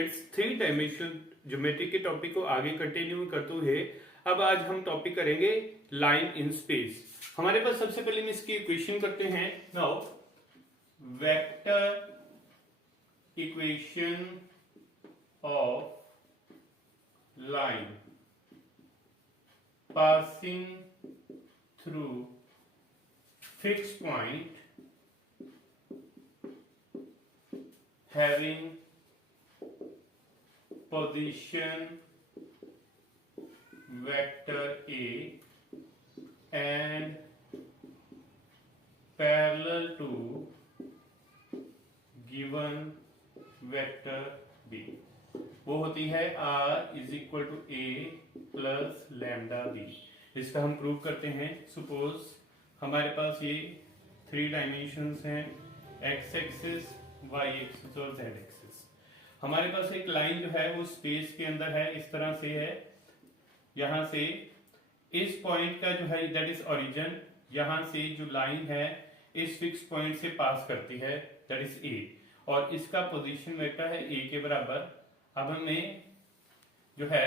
Students, three dimensional geometry के topic को आगे कंटिन्यू करते हुए अब आज हम टॉपिक करेंगे लाइन इन स्पेस। हमारे पास सबसे पहले हम इसकी इक्वेशन करते हैं। Now vector equation of line passing through fixed point having position vector A and parallel to given vector B, वो होती है R is equal to A plus lambda B. इसका हम प्रूव करते हैं। सपोज हमारे पास ये थ्री डायमेंशंस हैं, एक्स एक्सिस, वाई एक्सिस और जेड एक्सिस। हमारे पास एक लाइन जो है वो स्पेस के अंदर है, इस तरह से है। यहां से इस पॉइंट का जो है दैट इज ओरिजिन, यहां से जो लाइन है इस फिक्स पॉइंट से पास करती है दैट इज ए, और इसका पोजीशन वेक्टर है ए के बराबर। अब हमें जो है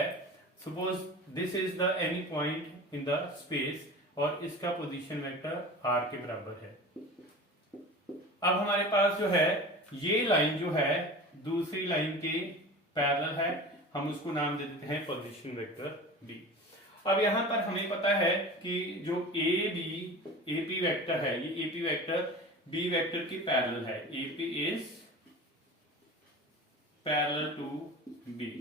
suppose this is the any point in the space और इसका पोजीशन वेक्टर आर के बराबर है। अब हमारे पास जो है ये लाइन जो है दूसरी लाइन के पैरेलल है, हम उसको नाम दे देते हैं पोजीशन वेक्टर बी। अब यहां पर हमें पता है कि जो एपी वेक्टर है, ये एपी वेक्टर बी वेक्टर की पैरेलल है। AP is parallel to B.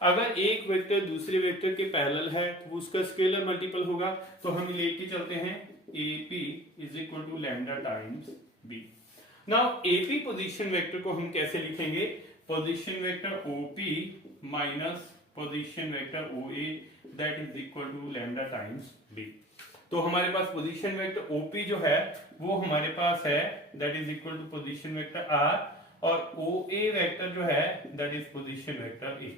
अगर एक वेक्टर दूसरे वेक्टर के पैरेलल है तो उसका स्केलर मल्टीपल होगा, तो हम लेके चलते हैं AP is equal to lambda times B. Now AP position vector को हम कैसे लिखेंगे? Position vector OP minus position vector OA that is equal to lambda times B. तो हमारे पास पोजीशन वेक्टर OP जो है वो हमारे पास है that is equal to position vector R, और OA वेक्टर जो है that is position vector A।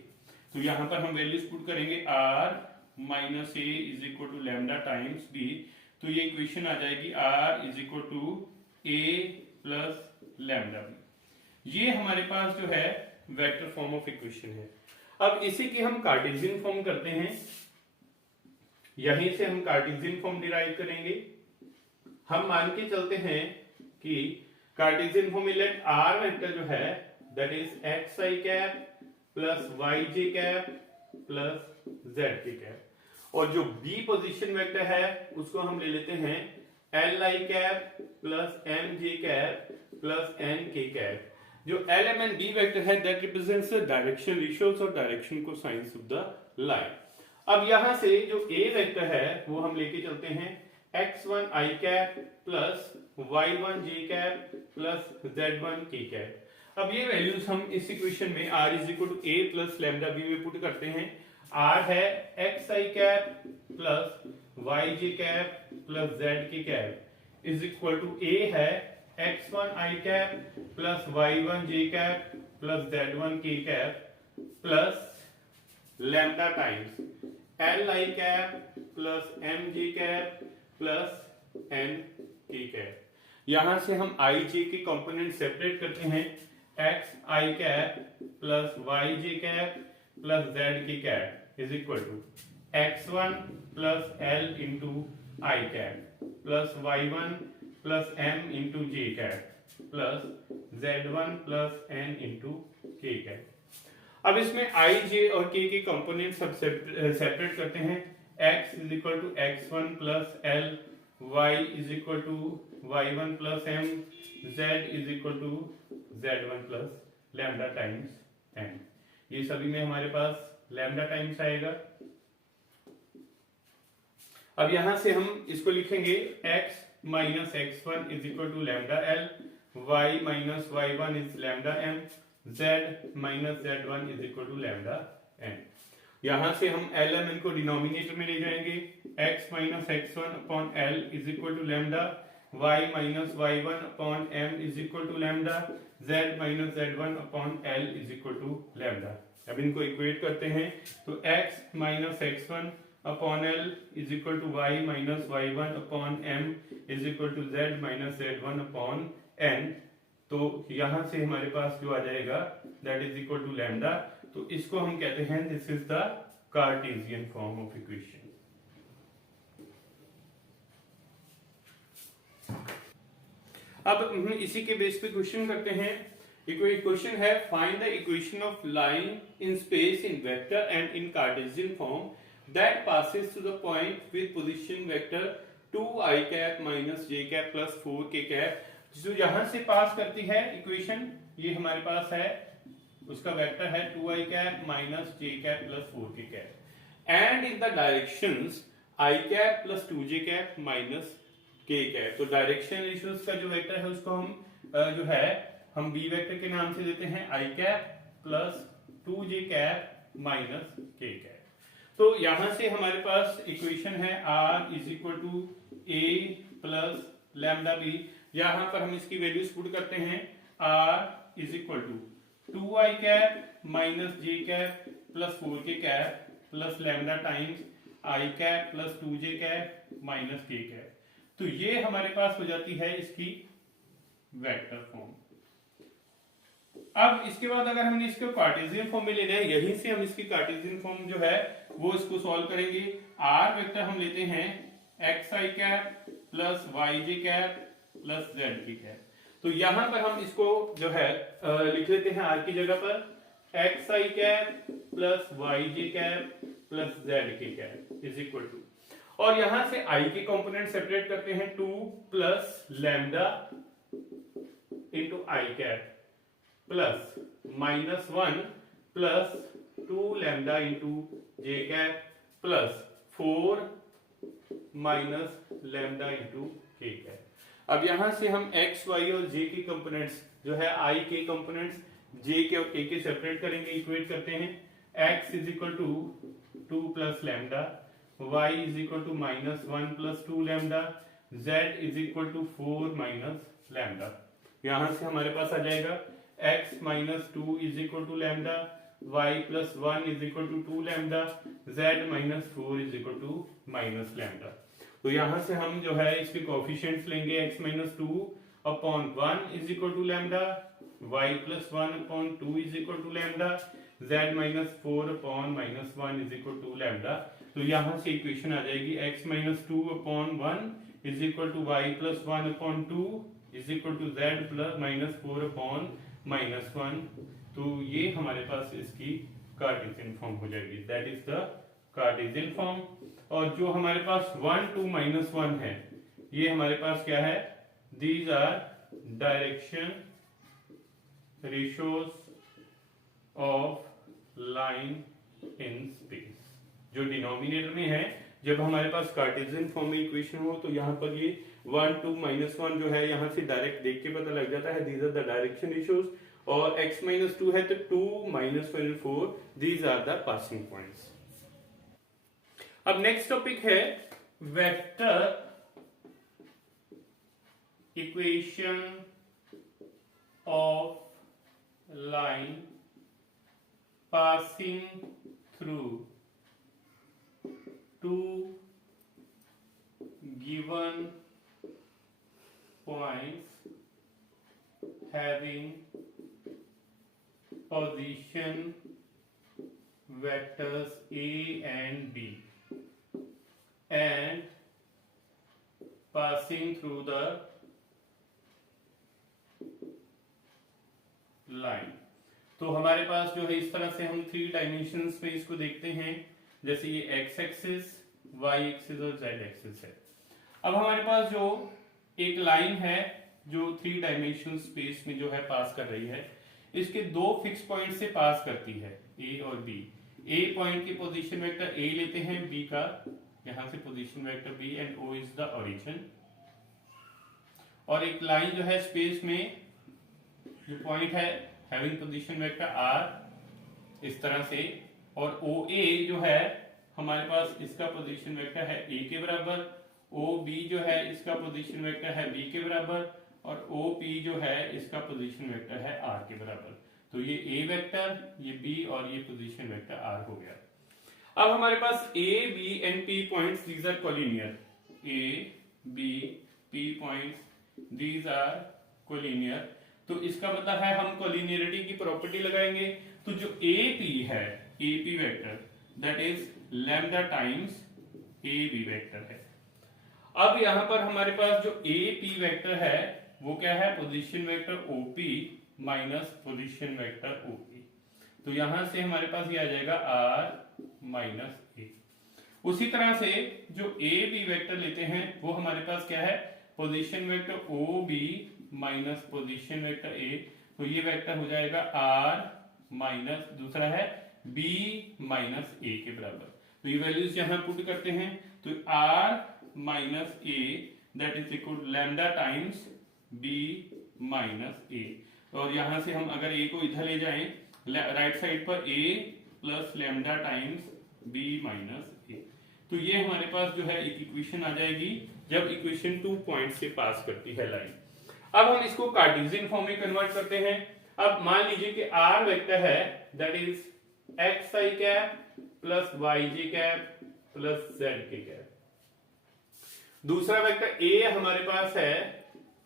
तो यहां पर हम वैल्यूज पुट करेंगे R minus A is equal to lambda times B। तो ये इक्वेशन आ जाएगी R is equal to A plus lambda B। ये हमारे पास जो है वेक्टर फॉर्म ऑफ इक्वेशन है। अब इसी की हम कार्टेशियन फॉर्म करते हैं, यहीं से हम कार्टेशियन फॉर्म डिराइव करेंगे। हम मान के चलते हैं कि कार्टेशियन फॉर्म में लेट R वेक्टर जो है that is X I cap plus Y J cap plus Z K cap, और जो बी पोजीशन वेक्टर है उसको हम ले लेते हैं L I cap plus M J cap plus N K cap. जो L M N B vector है that represents the direction ratios और direction cosines of the line. अब यहां से जो ए वेक्टर है वो हम लेके चलते हैं x1 i cap plus y1 j cap plus z1 k cap. अब ये वैल्यूज हम इस इक्वेशन में r is equal to a plus lambda b में पुट करते हैं। r है x i cap plus y j cap plus z k cap is equal to a है x1 i cap plus y1 j cap plus z1 k cap plus lambda times l i cap plus m j cap plus n k cap. यहां से हम i j के component separate करते हैं, x i cap plus y j cap plus z k cap is equal to x1 plus l into i cap plus y1 plus m into j cap plus z1 plus n into k cap. अब इसमें i j और k के component सब separate करते हैं। x is equal to x1 plus l, y is equal to y1 plus m, z is equal to z1 plus lambda times n। ये सभी में हमारे पास लैम्डा टाइम्स आएगा। अब यहां से हम इसको लिखेंगे x minus x1 is equal to lambda l, y minus y1 is lambda m, z minus z1 is equal to lambda n। यहां से हम lmn को डिनोमिनेटर में ले जाएंगे, x minus x1 upon l is equal to lambda, y minus y1 upon m is equal to lambda, z minus z1 upon l is equal to lambda. अब इनको equate करते हैं तो x minus x1 upon l is equal to y minus y1 upon m is equal to z minus z1 upon n। तो यहां से हमारे पास जो आ जाएगा that is equal to lambda, तो इसको हम कहते हैं this is the Cartesian form of equation. अब इसी के बेस पे क्वेश्चन करते हैं। क्वेश्चन है find the equation of line in space in vector and in Cartesian form that passes to the point with position vector 2i cap minus j cap plus 4k cap, जो यहां से पास करती है equation, ये हमारे पास है उसका वेक्टर है 2i cap minus j cap plus 4k cap, and in the directions i cap plus 2j cap minus k cap. तो डायरेक्शन इश्यूज का जो वेक्टर है उसको हम जो है हम b वेक्टर के नाम से देते हैं i cap plus 2j cap minus k cap. तो यहां से हमारे पास इक्वेशन है r is equal to a plus lambda b। यहां पर हम इसकी वैल्यूज पुट करते हैं, r इज इक्वल टू 2i cap minus j cap plus 4k cap plus lambda times i cap plus 2j cap minus k cap. तो ये हमारे पास हो जाती है इसकी वेक्टर फॉर्म। अब इसके बाद अगर हमने इसको कार्टेशियन फॉर्म में लेना है, यहीं से हम इसकी कार्टेशियन फॉर्म जो है वो इसको सॉल्व करेंगे। r वेक्टर हम लेते हैं xi cap plus yj cap plus zk cap. तो यहां पर हम इसको जो है लिख लेते हैं r की जगह पर xi cap plus yj cap plus zk cap is equal to, और यहां से i के कंपोनेंट सेपरेट करते हैं 2 plus lambda into i cap plus minus 1 plus 2 lambda into j cap plus 4 minus lambda into k cap. अब यहां से हम x y और j के कंपोनेंट्स जो है i के कंपोनेंट्स j के और k के सेपरेट करेंगे, इक्वेट करते हैं। x is equal to 2 plus lambda, y is equal to minus 1 plus 2 lambda, z is equal to 4 minus lambda. यहां से हमारे पास आ जाएगा x minus 2 is equal to lambda, y plus 1 is equal to 2 lambda, z minus 4 is equal to minus lambda. तो यहां से हम जो है इसके कोएफिशिएंट्स लेंगे, x minus 2 upon 1 is equal to lambda, y plus 1 upon 2 is equal to lambda, z minus 4 upon minus 1 is equal to lambda. तो यहां से इक्वेशन आ जाएगी x minus 2 upon 1 is equal to y plus 1 upon 2 is equal to z plus minus 4 upon minus 1। तो ये हमारे पास इसकी Cartesian form हो जाएगी, that is the Cartesian form. और जो हमारे पास 1 2 माइनस 1 है, ये हमारे पास क्या है, these are direction ratios of line in space. जो डिनोमिनेटर में है, जब हमारे पास कार्टेशियन फॉर्म में इक्वेशन हो तो यहाँ पर ये 1 2 माइनस 1 जो है यहाँ से डायरेक्ट देख के पता लग जाता है, these are the direction ratios. और x माइनस 2 है तो 2 minus 4 these are the passing points. अब नेक्स्ट टॉपिक है vector equation of line passing through two given points having position vectors a and b and passing through the line। तो हमारे पास जो है इस तरह से हम 3 डायमेंशंस में इसको देखते हैं, जैसे ये x एक्सिस, y एक्सिस और z एक्सिस है। अब हमारे पास जो एक लाइन है जो 3 डायमेंशनल स्पेस में जो है पास कर रही है, इसके 2 फिक्स पॉइंट से पास करती है a और b। a पॉइंट की पोजीशन वेक्टर a लेते हैं, b का यहां से position vector b and o is the origin. और एक लाइन जो है स्पेस में जो पॉइंट है हैविंग पोजीशन वेक्टर r इस तरह से, और OA जो है हमारे पास इसका पोजीशन वेक्टर है a के बराबर, OB जो है इसका पोजीशन वेक्टर है b के बराबर, और OP जो है इसका पोजीशन वेक्टर है r के बराबर। तो ये a वेक्टर, ये b और ये पोजीशन वेक्टर r हो गया। अब हमारे पास a, b and p points, these are collinear. a, b, p points, these are collinear. तो इसका मतलब है हम कोलिनियरिटी की प्रॉपर्टी लगाएंगे। तो जो AP है, AP vector that is lambda times AB vector है। अब यहां पर हमारे पास जो AP वेक्टर है वो क्या है, position vector OP minus position vector OP। तो यहां से हमारे पास ये आ जाएगा R माइनस A। उसी तरह से जो AB वेक्टर लेते हैं वो हमारे पास क्या है, position vector OB minus position vector A। तो ये वेक्टर हो जाएगा R माइनस दूसरा है B माइनस A के बराबर। तो ये वैल्यूज यहां पुट करते हैं तो R minus A that is equal lambda times B minus A। और यहां से हम अगर A को इधर ले जाएं राइट साइड पर A plus lambda times B minus A। तो ये हमारे पास जो है एक इक्वेशन आ जाएगी जब इक्वेशन 2 पॉइंट से पास करती है लाइन। अब हम इसको कार्टेशियन फॉर्म में कन्वर्ट करते हैं। अब मान लीजिए कि R वेक्टर है that is xi cap plus yj cap plus zk cap. दूसरा वेक्टर A हमारे पास है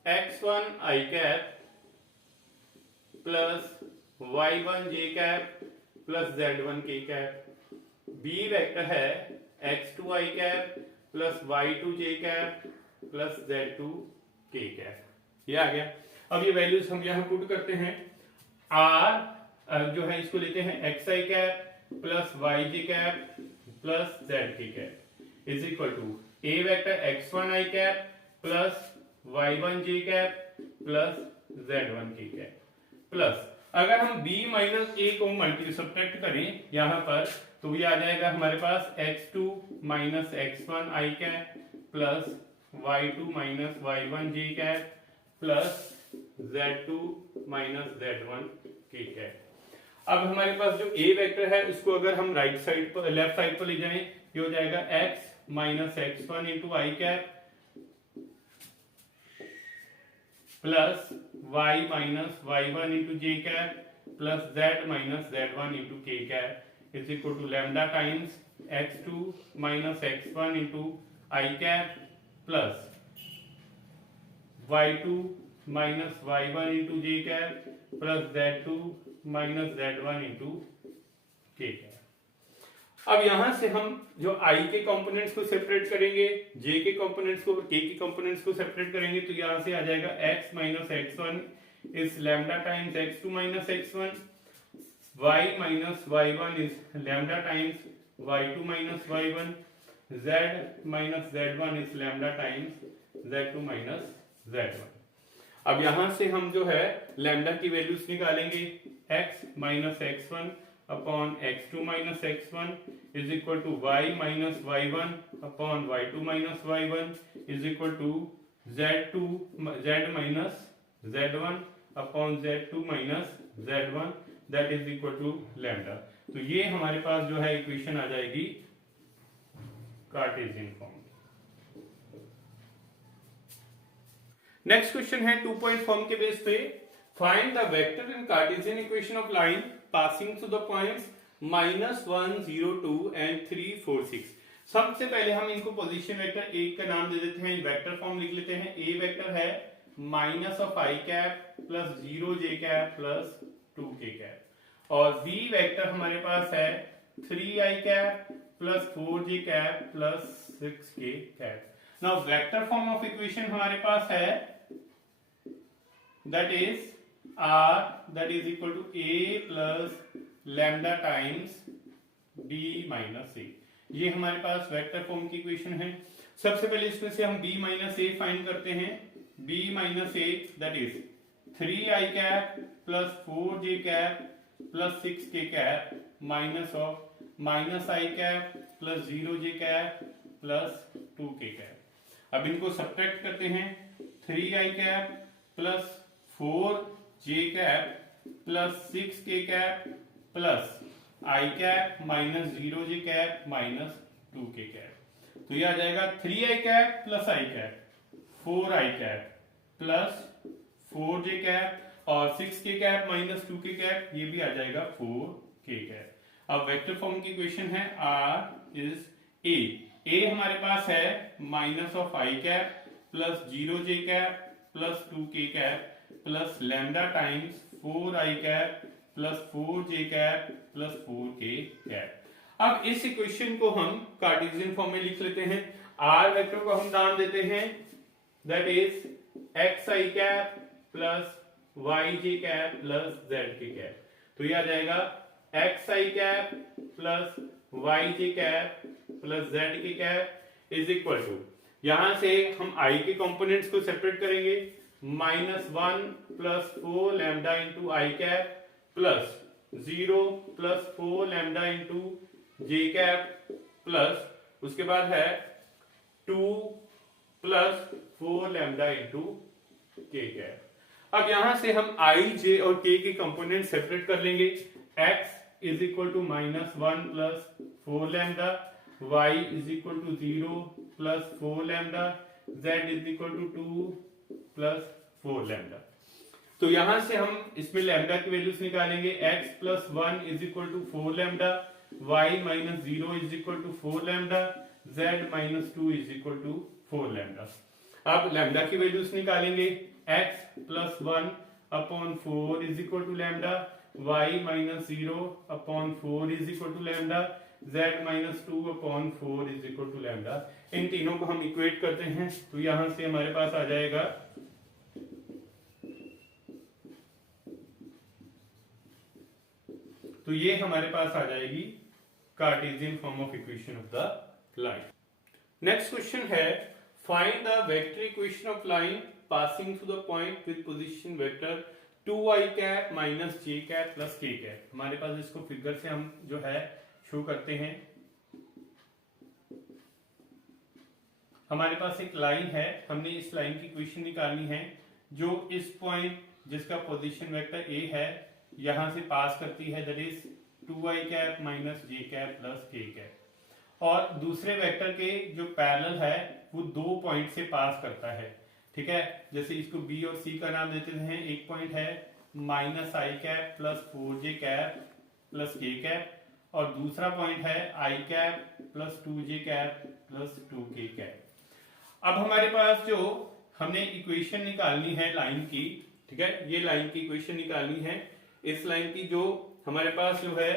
x1 i cap plus y1 j cap plus z1 k cap. B vector है x2 i cap plus y2 j cap plus z2 k cap. ये आ गया। अब ये values हम यहां पुट करते हैं। R जो है इसको लेते हैं xi cap plus yj cap plus zk cap is equal to A vector x1 i cap plus y1 j cap plus z1 k cap plus अगर हम B माइनस A को मल्टी सब्ट्रैक्ट करें यहां पर तो ये आ जाएगा हमारे पास x2 minus x1 i cap plus y2 minus y1 j cap plus z2 minus z1 k cap. अब हमारे पास जो A वेक्टर है उसको अगर हम राइट साइड पर लेफ्ट साइड पर ले जाएं ये हो जाएगा x minus x1 into I cap plus y minus y1 into J cap plus z minus z1 into K cap is equal to lambda times x2 minus x1 into I cap plus y2 minus y1 into J cap plus z2 minus z1 into K cap. अब यहां से हम जो I के components को separate करेंगे, J के components को और K के कंपोनेंट्स को सेपरेट करेंगे तो यहां से आ जाएगा x minus x1 is lambda times x2 minus x1, y minus y1 is lambda times y2 minus y1, z minus z1 is lambda times z2 minus z1। अब यहां से हम जो है लैम्डा की वैल्यूज निकालेंगे x minus x1 upon x2 minus x1 is equal to y minus y1 upon y2 minus y1 is equal to z minus z1 upon z2 minus z1 that is equal to lambda. तो ये हमारे पास जो है equation आ जाएगी Cartesian form. Next question है 2 point form के बेस पे find the vector in Cartesian equation of line passing to the points -1 0 2 and 3 4 6। सबसे पहले हम इनको पोजीशन वेक्टर A का नाम दे देते हैं, वेक्टर फॉर्म लिख लेते हैं। A वेक्टर है minus of i cap plus 0 j cap plus 2 k cap और B वेक्टर हमारे पास है 3i cap plus 4 j cap plus 6 k cap. Now vector form of equation हमारे पास है that is R that is equal to A plus lambda times B minus A। ये हमारे पास vector form की equation है। सबसे पहले इसमें से हम B minus A फाइंड करते हैं। B minus A that is 3i cap plus 4j cap plus 6k cap minus of minus i cap plus 0j cap plus 2k cap. अब इनको सब्ट्रैक्ट करते हैं। 3i cap plus 4j cap plus 6k cap plus i cap minus 0j cap minus 2k cap. तो यह आ जाएगा 3i cap plus i cap 4i cap plus 4j cap और 6k cap minus 2k cap ये भी आ जाएगा 4k cap. अब vector form की equation है R इज A हमारे पास है minus of i cap plus 0j cap plus 2k cap plus lambda times 4i cap plus 4j cap plus 4k cap. अब इस इक्वेशन को हम कार्टेशियन फॉर्म में लिख लेते हैं। r वेक्टर को हम नाम देते हैं that is xi cap plus yj cap plus zk cap. तो ये आ जाएगा xi cap plus yj cap plus zk cap is equal to, यहां से हम i के कंपोनेंट्स को सेपरेट करेंगे, -1 प्लस 4 लैम्डा इंटू आई cap plus 0 plus 4 lambda into J cap plus उसके बाद है 2 plus 4 lambda into K cap. अब यहां से हम i, j और k के कंपोनेंट सेपरेट कर लेंगे। x is equal to -1 plus 4 lambda, y is equal to 0 plus 4 lambda, z is equal to 2 plus 4 lambda. तो यहां से हम इसमें लैम्डा की वैल्यूज निकालेंगे। x plus 1 is equal to 4 lambda, y minus 0 is equal to 4 lambda, z minus 2 is equal to 4 lambda. अब lambda की values निकालेंगे। x plus 1 upon 4 is equal to lambda, y minus 0 upon 4 is equal to lambda, z minus 2 upon 4 is equal to lambda. इन तीनों को हम equate करते हैं तो यहां से हमारे पास आ जाएगा तो ये हमारे पास आ जाएगी Cartesian form of equation of the line. Next question है find the vector equation of line passing through the point with position vector 2i cap minus j cap plus k cap. हमारे पास इसको फिगर से हम जो है show करते हैं। हमारे पास एक लाइन है, हमने इस लाइन की इक्वेशन निकालनी है जो इस पॉइंट जिसका पोजीशन वेक्टर a है यहां से पास करती है, that is 2i cap minus j cap plus k cap. और दूसरे वेक्टर के जो पैरेलल है वो 2 पॉइंट से पास करता है, ठीक है। जैसे इसको b और c का नाम देते हैं। एक पॉइंट है minus I cap plus 4j cap plus k cap और दूसरा पॉइंट है I cap plus 2j cap plus 2k cap. अब हमारे पास जो हमने इक्वेशन निकालनी है लाइन की, ठीक है, ये लाइन की इक्वेशन निकालनी है। इस लाइन की जो हमारे पास जो है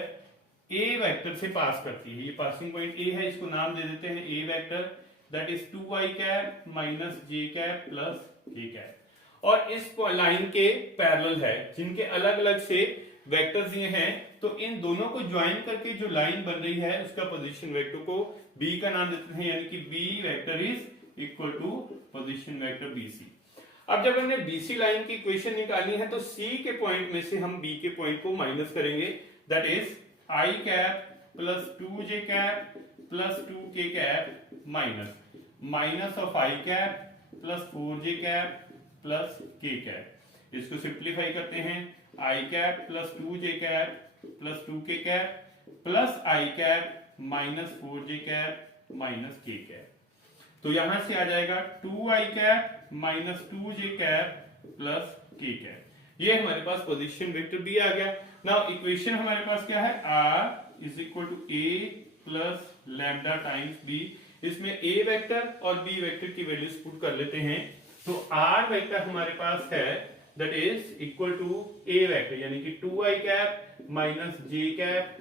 a वेक्टर से पास करती है, ये पासिंग पॉइंट a है, इसको नाम दे देते हैं a vector, that is 2i cap minus j cap plus k cap. और इस लाइन के पैरेलल है जिनके अलग अलग से वेक्टर्स ये हैं, तो इन दोनों को ज्वाइन करके जो लाइन बन रही है उसका पोजीशन वेक्टर को b का नाम देते हैं, यानी कि b vector is equal to position vector bc। अब जब हमने BC लाइन की इक्वेशन निकालनी है तो C के पॉइंट में से हम B के पॉइंट को माइनस करेंगे, that is I cap plus 2j cap plus 2k cap minus of I cap plus 4j cap plus k cap. इसको सिंप्लीफाई करते हैं, I cap plus 2j cap plus 2k cap plus I cap minus 4j cap minus k cap. तो यहां से आ जाएगा 2i cap minus 2j cap plus k cap. ये हमारे पास position vector b आ गया। नाउ इक्वेशन हमारे पास क्या है, r is equal to a plus lambda times b। इसमें a वेक्टर और b वेक्टर की वैल्यूज पुट कर लेते हैं। तो r वेक्टर हमारे पास है that is equal to a vector, यानी कि 2i cap minus j cap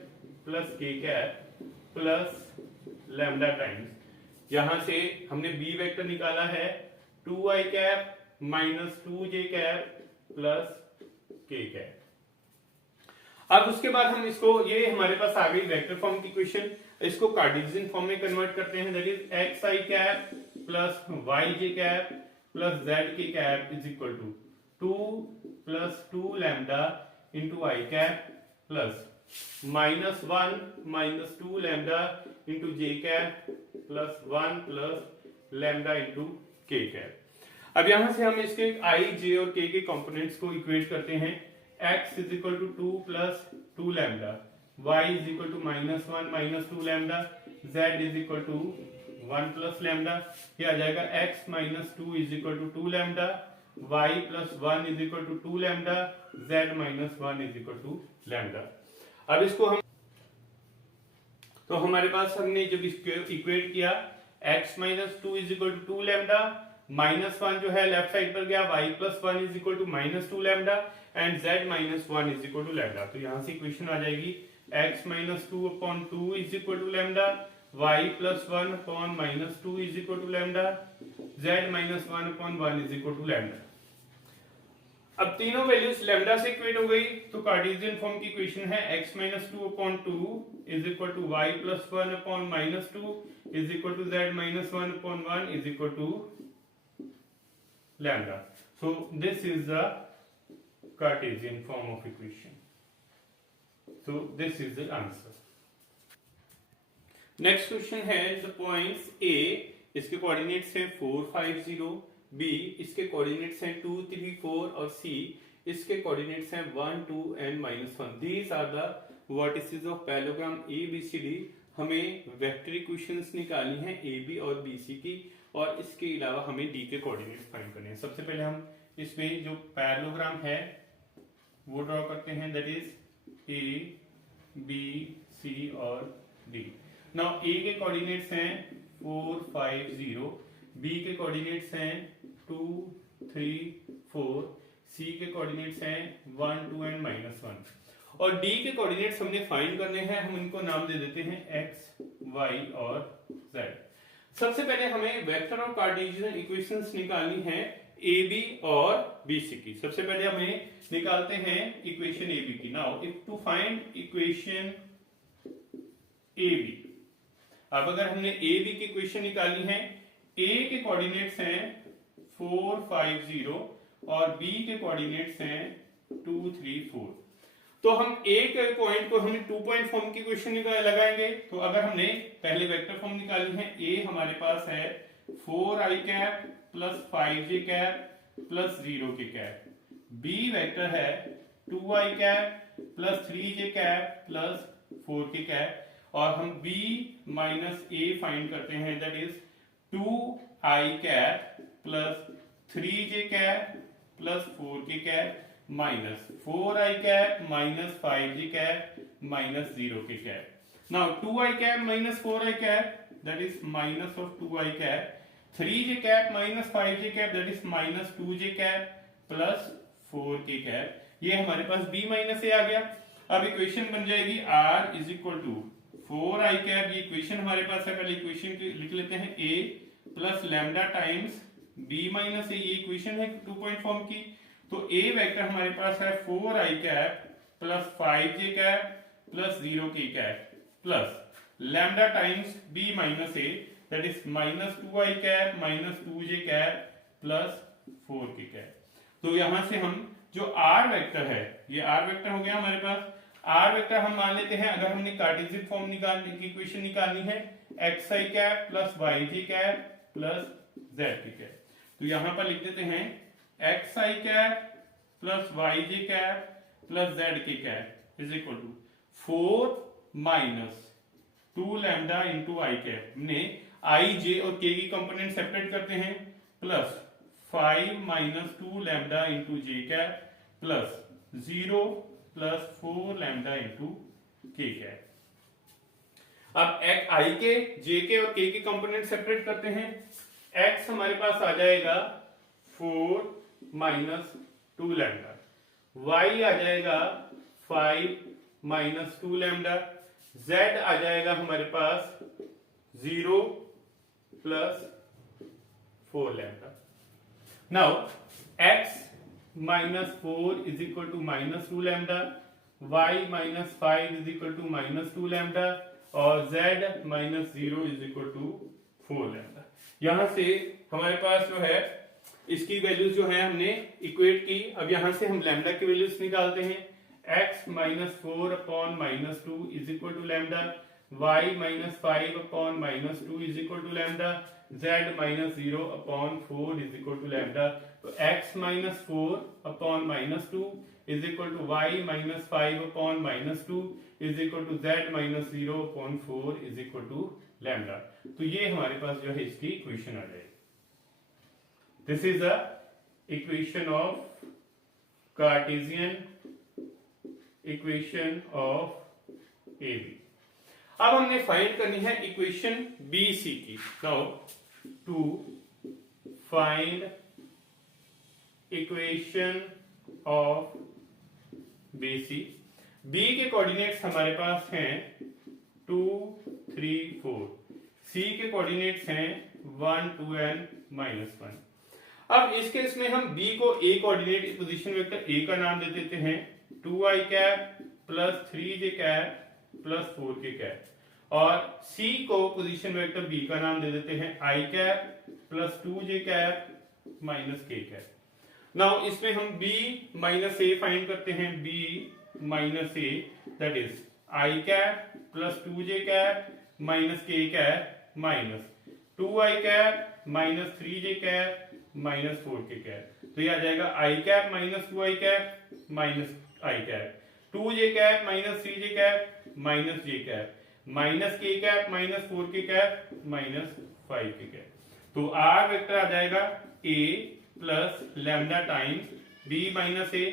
plus k cap plus lambda times, यहां से हमने b वेक्टर निकाला है 2i cap minus 2j cap plus k cap. अब उसके बाद हम इसको, ये हमारे पास आ गई वेक्टर फॉर्म की इक्वेशन, इसको कार्टेशियन फॉर्म में कन्वर्ट करते हैं, that is xi cap plus yj cap plus zk cap is equal to 2 plus 2 lambda into I cap plus -1 minus 2 lambda into j cap plus 1 plus lambda into k cap. अब यहां से हम इसके i, j और k के components को equate करते हैं। x is equal to 2 plus 2 lambda, y is equal to -1 minus 2 lambda, z is equal to 1 plus lambda. ये आ जाएगा x minus 2 is equal to 2 lambda, y plus 1 is equal to 2 lambda, z minus 1 is equal to lambda. अब इसको हम, तो हमारे पास हमने जब इसको इक्वेट किया x minus 2 is equal to 2 lambda, -1 जो है लेफ्ट साइड पर गया, y plus 1 is equal to -2 lambda and z minus 1 is equal to lambda. तो यहां से इक्वेशन आ जाएगी x minus 2 upon 2 is equal to lambda, y plus 1 upon minus 2 is equal to lambda, z minus 1 upon 1 is equal to lambda. अब तीनों values lambda से equate हो गई, तो कार्टेशियन फॉर्म की इक्वेशन है x minus 2 upon 2 is equal to y plus 1 upon minus 2 is equal to z minus 1 upon 1 is equal to lambda. So this is the Cartesian form of equation. So this is the answer. Next question है the points A इसके coordinates हैं 4 5 0, B इसके coordinates हैं 2 3 4 और C इसके coordinates हैं 1 2 and -1. These are the vertices of parallelogram ABCD. हमें vector equations निकालनी है AB और BC की, और इसके अलावा हमें D के कोऑर्डिनेट्स फाइंड करने हैं। सबसे पहले हम इसमें जो पैरेललोग्राम है वो ड्रॉ करते हैं, that is A B C और D। नाउ A के कोऑर्डिनेट्स हैं 4 5 0, B के कोऑर्डिनेट्स हैं 2 3 4, C के कोऑर्डिनेट्स हैं 1 2 एंड -1, और D के कोऑर्डिनेट्स हमने फाइंड करने हैं। हम इनको नाम दे देते हैं x y और z। सबसे पहले हमें वेक्टर और कार्टेशियन इक्वेशंस निकालनी है AB और BC की। सबसे पहले हमें निकालते हैं इक्वेशन AB की। Now if two find equation AB, अब अगर हमने AB की इक्वेशन निकालनी है, A के कोऑर्डिनेट्स हैं 4 5 0 और B के कोऑर्डिनेट्स हैं 2 3 4। तो हम A के पॉइंट को हमने 2 पॉइंट फॉर्म की इक्वेशन लगाएंगे। तो अगर हमने पहले वेक्टर फॉर्म निकाली है, A हमारे पास है 4i cap plus 5j cap plus 0 k cap, B vector है 2i cap plus 3j cap plus 4 k cap, और हम B माइनस A फाइंड करते हैं, that is 2i cap plus 3j cap plus 4 k cap minus 4i cap minus 5j cap minus 0 k cap. Now 2i cap minus 4i cap that is minus of 2i cap, 3j cap minus 5j cap that is minus 2j cap plus 4 k cap. ये हमारे पास B minus A आ गया। अब इक्वेशन बन जाएगी R is equal to 4i cap, ये इक्वेशन हमारे पास है, पहले इक्वेशन लिख लेते हैं A plus lambda times B minus A, ये इक्वेशन है 2 पॉइंट फॉर्म की। तो A वेक्टर हमारे पास है 4i cap plus 5j cap plus 0 k cap plus lambda times B minus A that is minus 2i cap minus 2j cap plus 4 k cap. तो यहां से हम जो R वेक्टर है, ये R वेक्टर हो गया हमारे पास। R वेक्टर हम मान लेते हैं, अगर हमने कार्टेशियन फॉर्म निकालने की इक्वेशन निकालनी है, xi cap plus yj cap plus z k cap. तो यहां पर लिख देते हैं xi cap plus yj cap plus z k cap is equal to 4 minus 2 lambda into I cap. हमने i j और k की कंपोनेंट सेपरेट करते हैं, plus 5 minus 2 lambda into j cap plus 0 plus 4 lambda into k cap. अब i के j के और k के कंपोनेंट सेपरेट करते हैं। x हमारे पास आ जाएगा 4 माइनस 2 लैम्डा, y आ जाएगा 5 माइनस 2 लैम्डा, z आ जाएगा हमारे पास 0 plus 4 lambda. Now x minus 4 is equal to minus 2 lambda, y minus 5 is equal to minus 2 lambda, और z minus 0 is equal to 4 lambda. यहां से हमारे पास जो है इसकी वैल्यूज जो है हमने इक्वेट की। अब यहां से हम लैम्डा की वैल्यूज निकालते हैं। x minus 4 upon minus 2 is equal to lambda, y minus 5 upon minus 2 is equal to lambda, z minus 0 upon 4 is equal to lambda. तो x minus 4 upon minus 2 is equal to y minus 5 upon minus 2 is equal to z minus 0 upon 4 is equal to lambda. तो ये हमारे पास जो है इसकी equation आ जाएगी। This is the equation of Cartesian equation of AB। अब हमने फाइंड करनी है इक्वेशन BC की। Now 2 find equation of BC। B के कोऑर्डिनेट्स हमारे पास हैं 2, 3, 4। C के कोऑर्डिनेट्स हैं 1, 2 एंड -1। अब इस केस में हम B को A coordinate position vector A का नाम दे देते हैं 2i cap plus 3j cap plus 4k cap, और C को पोजीशन वेक्टर B का नाम दे देते हैं i cap plus 2j cap minus k cap. Now इसमें हम B माइनस A फाइंड करते हैं, B minus A that is i cap plus 2j cap minus k cap minus 2i cap minus 3j cap minus 4k cap. तो ये आ जाएगा i cap minus 2i cap minus i cap, 2j cap minus 3j cap minus j cap minus k cap minus 4k cap minus 5k cap. तो r vector आ जाएगा a plus lambda times b minus a।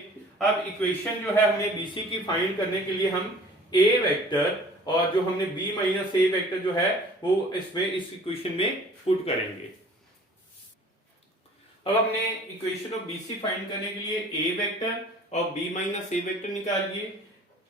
अब equation जो है हमें BC की find करने के लिए हम a वेक्टर और जो हमने b माइनस a वेक्टर जो है वो इसमें इस इक्वेशन में पुट करेंगे। अब हमने इक्वेशन ऑफ BC फाइंड करने के लिए a वेक्टर और b माइनस a वेक्टर निकालिए।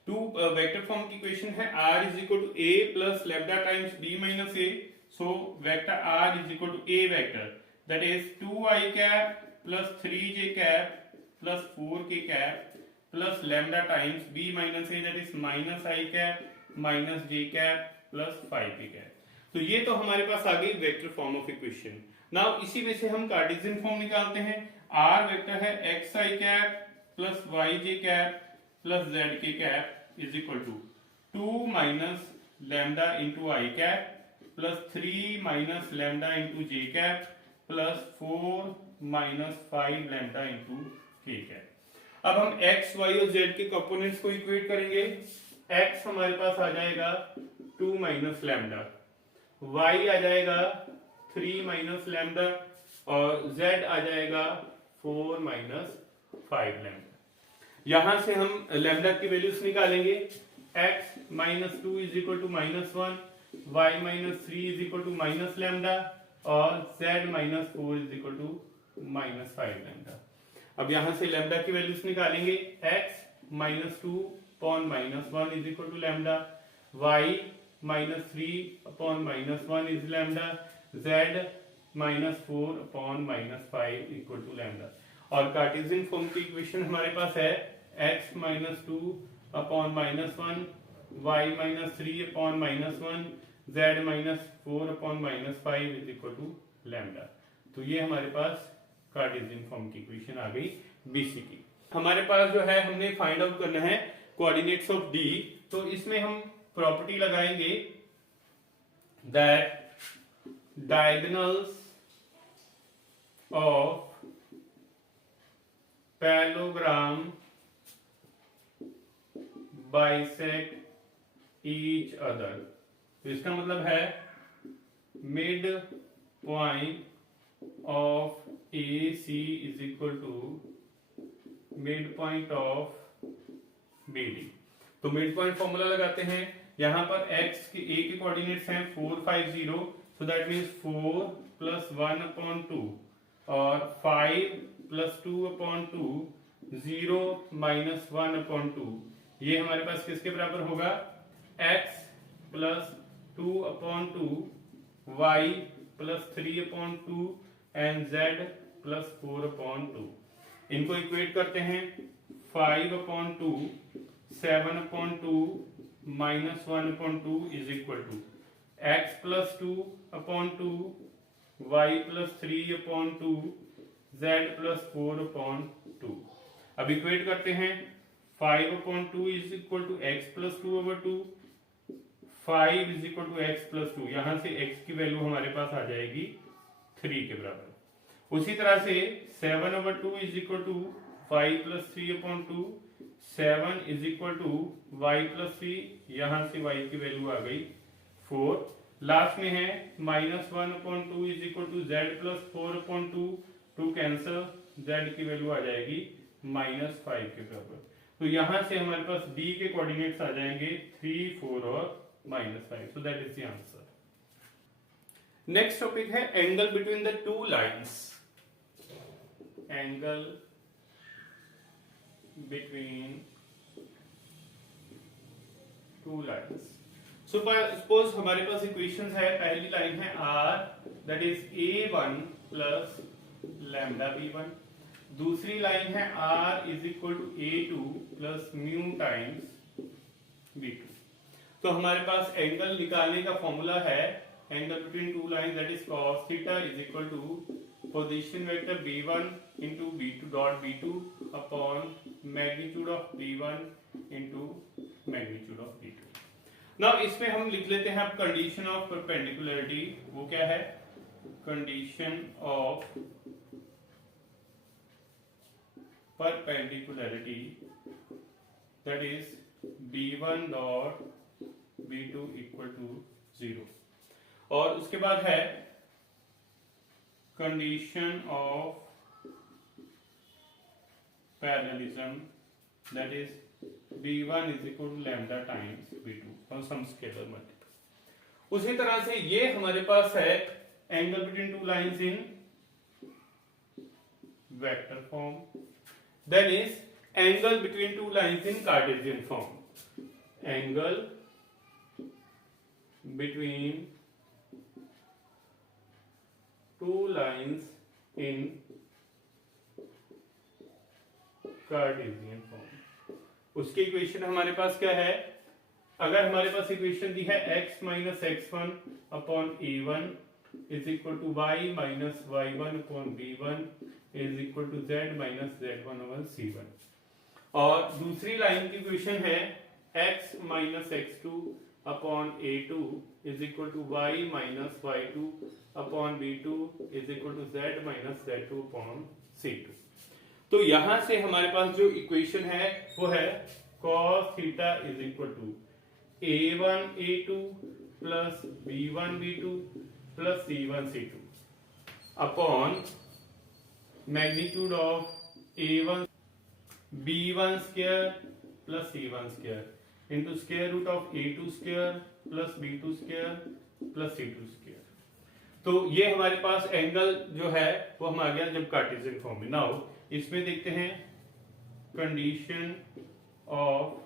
टू वेक्टर फॉर्म की इक्वेशन है r is equal to a plus lambda times b minus a। So vector r is equal to a vector that is 2i cap plus 3j cap plus 4k cap plus lambda times b minus a that is minus i cap minus j cap plus 5k cap. तो ये तो हमारे पास आ गई vector form of equation. Now इसी में से हम कार्टेशियन फॉर्म निकालते हैं। r वेक्टर है xi cap plus yj cap plus zk cap is equal to 2 minus lambda into i cap plus 3 minus lambda into j cap plus 4 minus 5 lambda into k cap. अब हम x, y और z के components को equate करेंगे। x हमारे पास आ जाएगा 2 माइनस लैम्डा, y आ जाएगा 3 माइनस लैम्डा और z आ जाएगा 4 माइनस 5 लैम्डा। यहां से हम लैम्डा की वैल्यूज निकालेंगे। x minus 2 is equal to -1, y minus 3 is equal to minus lambda और z minus 4 is equal to -5 lambda. अब यहां से लैम्डा की वैल्यूज निकालेंगे। x minus 2 upon -1 is equal to lambda, y minus 3 upon -1 is lambda, z minus 4 upon -5 equal to lambda. और Cartesian form की equation हमारे पास है x minus 2 upon -1, y minus 3 upon -1, z minus 4 upon -5 is equal to lambda. तो ये हमारे पास Cartesian form की इक्वेशन आ गई BC की। हमारे पास जो है हमने फाइंड आउट करना है कोऑर्डिनेट्स ऑफ D। तो इसमें हम प्रॉपर्टी लगाएंगे that diagonals of parallelogram bisect each other. तो इसका मतलब है mid point of AC is equal to mid point of BD। तो मिड पॉइंट फॉर्मूला लगाते हैं। यहां पर x के a के कोऑर्डिनेट्स हैं 4, 5, 0, so that means 4 plus 1 upon 2 और 5 प्लस 2 अपॉन 2, 0 माइनस 1 अपॉन 2। ये हमारे पास किसके बराबर होगा? x plus 2 upon 2, y plus 3 upon 2 and z plus 4 upon 2। इनको इक्वेट करते हैं। 5 upon 2, 7 upon 2 minus 1 upon 2 is equal to x plus 2 upon 2, y plus 3 upon 2, z plus 4 upon 2। अब equate करते हैं। 5 upon 2 is equal to x plus 2 over 2, 5 is equal to x plus 2। यहां से x की value हमारे पास आ जाएगी 3 के बराबर। उसी तरह से 7 over 2 is equal to 5 plus 3 upon 2, 7 is equal to y plus 3, यहां से y की वैल्यू आ गई 4। लास्ट में है -1 upon 2 is equal to z plus 4 upon 2, 2 cancel, z की वैल्यू आ जाएगी -5 के बराबर। तो यहां से हमारे पास D के कोऑर्डिनेट्स आ जाएंगे 3, 4 और -5। So that is the answer. Next topic है angle between the two lines. Angle between two lines. Suppose हमारे पास इक्वेशंस है, पहली लाइन है r that is a1 plus lambda b1, दूसरी लाइन है r is equal to a2 plus mu times b2। तो हमारे पास एंगल निकालने का फॉर्मूला है angle between two line that is cos theta is equal to position vector b1 into b2 dot b2 upon magnitude of b1 into magnitude of b2। Now इसमें हम लिख लेते हैं अब कंडीशन ऑफ परपेंडिकुलरिटी। वो क्या है? Condition of perpendicularity that is b1 dot b2 equal to 0, और उसके बाद है condition of parallelism that is b1 is equal to lambda times b2 और सम स्केलर मल्टीपल। उसी तरह से ये हमारे पास है angle between two lines in vector form, then is angle between two lines in Cartesian form, angle between two lines in Cartesian form. उसकी equation हमारे पास क्या है? अगर हमारे पास इक्वेशन दी है x minus x1 upon a1 is equal to y minus y1 upon b1 is equal to z minus z1 upon c1, और दूसरी लाइन की इक्वेशन है x minus x2 upon a2 is equal to y minus y2 upon b2 is equal to z minus z2 upon c2। तो यहां से हमारे पास जो इक्वेशन है वो है cos theta is equal to a1 a2 plus b1 b2 plus c1 c2 upon magnitude of a1 b1 square plus c1 square into square root of a2 square plus b2 square plus c2 square. तो ये हमारे पास angle जो है वो हम आ गया जब कार्टेशियन फॉर्म में। नाउ इसमें देखते हैं कंडीशन ऑफ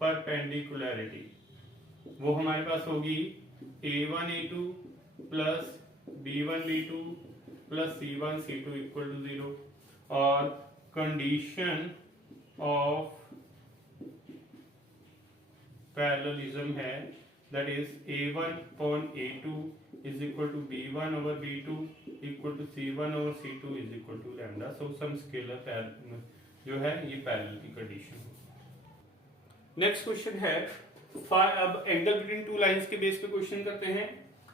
परपेंडिकुलरिटी, वो हमारे पास होगी a1 a2 plus b1 b2 plus c1 c2 equal to 0, और कंडीशन ऑफ पैरेललिज्म है that is a1 upon a2 is equal to b1 over b2 equal to c1 over c2 is equal to lambda. So some scalar जो है ये parallel की condition है। Next question है, अब angle between two lines के base पे question करते हैं।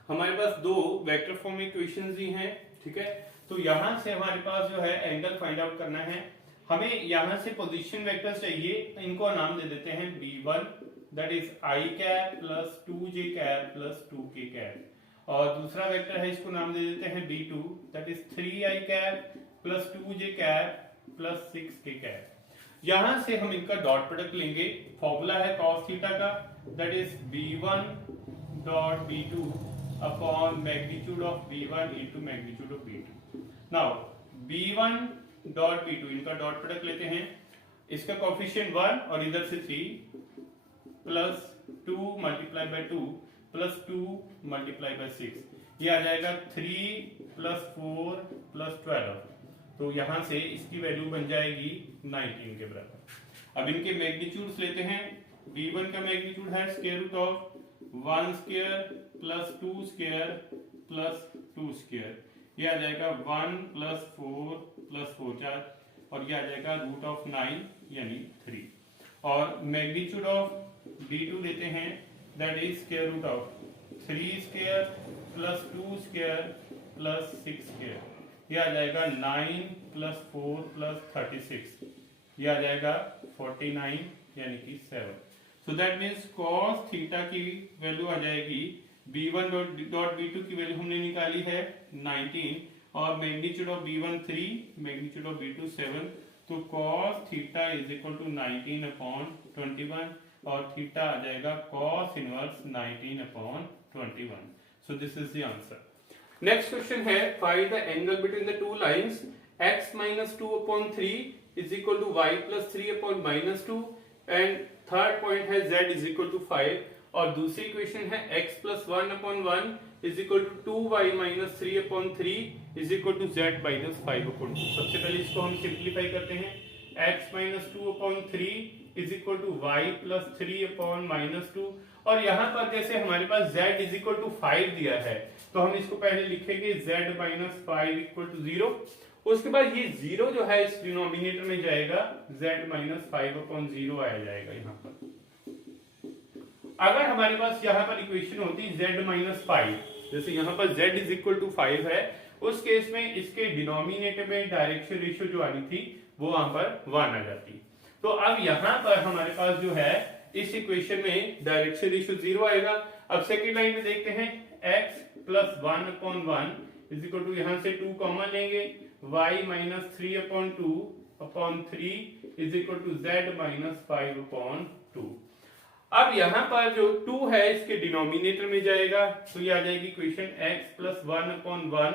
हमारे पास दो वेक्टर फॉर्म में इक्वेशंस दी हैं, ठीक है। तो यहां से हमारे पास जो है एंगल फाइंड आउट करना है। हमें यहां से पोजीशन वेक्टर चाहिए, इनको नाम दे देते हैं b1 that is i cap plus 2j cap plus 2k cap, और दूसरा वेक्टर है इसको नाम दे देते हैं b2 that is 3i cap plus 2j cap plus 6k cap. यहां से हम इनका डॉट प्रोडक्ट लेंगे। फॉर्मूला है cos थीटा का that is b1 dot b2 upon magnitude of b1 into magnitude of b2। Now b1 dot b2 इनका dot product लेते हैं। इसका कोएफिशिएंट 1 और इधर से 3 plus 2 multiply by 2 plus 2 multiply bye 6, ये आ जाएगा 3 प्लस 4 प्लस 12। तो यहां से इसकी वैल्यू बन जाएगी 19 के बराबर। अब इनके मैग्नीट्यूड्स लेते हैं। b1 का मैग्नीट्यूड है square root of 1 square plus 2 square plus 2 square, ये आ जाएगा 1 प्लस 4 प्लस 4 4, और ये आ जाएगा रूट ऑफ 9 यानी 3। और मैग्नीट्यूड ऑफ b2 लेते हैं that is square root of 3 square plus 2 square plus 6 square, ये आ जाएगा 9 प्लस 4 प्लस 36, ये आ जाएगा 49 यानी कि 7। So that means cos theta की वैल्यू आ जाएगी b1 डॉट b2 की वैल्यू हमने निकाली है 19, और magnitude of b1 3 magnitude of b2 7, तो cos theta is equal to 19 upon 21, और थीटा आ जाएगा cos inverse 19 upon 21। So this is the answer. Next question है find the angle between the two lines x minus 2/3 is equal to y plus 3/-2 and third point है z is equal to 5 और दूसरी equation है x plus 1/1 is equal to 2y minus 3/3 is equal to z minus 5/2। सबसे पहले इसको हम simplify करते हैं। x minus 2/3 is equal to y plus 3/-2 और यहाँ पर जैसे हमारे पास z is equal to 5 दिया है तो हम इसको पहले लिखेंगे z minus 5 equal to 0। उसके बाद ये 0 जो है इस डिनोमिनेटर में जाएगा, z minus 5/0 आ जाएगा यहाँ पर। अगर हमारे पास यहाँ पर इक्वेशन होती z minus 5, जैसे यहाँ पर z is equal to 5 है, उस केस में इसके डिनोमिनेटर में डायरेक्शन रेशियो जो आनी थी वो वहां पर 1 आ जाती। तो अब यहाँ पर हमारे पास जो है इस इक्वेशन में डायरेक्शन रेशियो 0 आएगा। अब सेकेंड लाइन में देखते हैं x plus 1/1 is equal to यहाँ से 2 कॉमन लेंगे, y minus 3/2/3 is equal to z minus 5/2। अब यहाँ पर जो 2 है इसके डिनोमिनेटर में जाएगा तो ये आ जाएगी equation x plus 1/1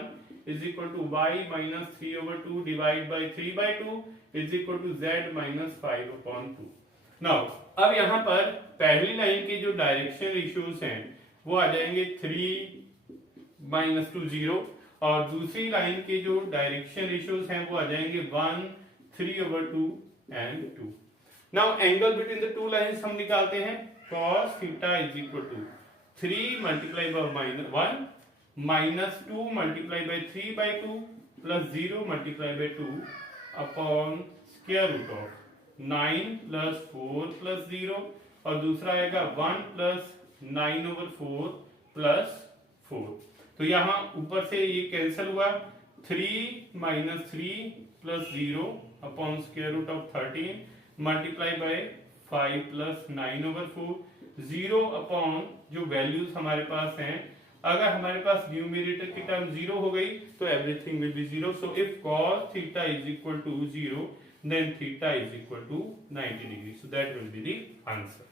is equal to y minus 3/2 divide by 3/2 is equal to z minus 5/2। Now अब यहाँ पर पहली लाइन के जो डायरेक्शन रेशियोज हैं वो आ जाएंगे 3 minus 2 0 और दूसरी लाइन के जो डायरेक्शन रेशियोज हैं वो आ जाएंगे 1 3/2 and 2। Now angle between the two lines हम निकालते हैं। cos theta is equal to 3 multiply by 1 minus 2 multiply by 3/2 plus 0 multiply by 2 upon square root of 9 plus 4 plus 0 और दूसरा आएगा 1 प्लस 9/4 प्लस 4। तो यहाँ ऊपर से ये कैंसिल हुआ, 3 minus 3 plus 0 upon square root of 13 multiply by 5 plus 9/4 0 upon जो वैल्यूज हमारे पास हैं, अगर हमारे पास न्यूमरेटर की टर्म 0 हो गई तो everything will be 0। So if cos theta is equal to 0 then theta is equal to 90 degree, so that will be the answer।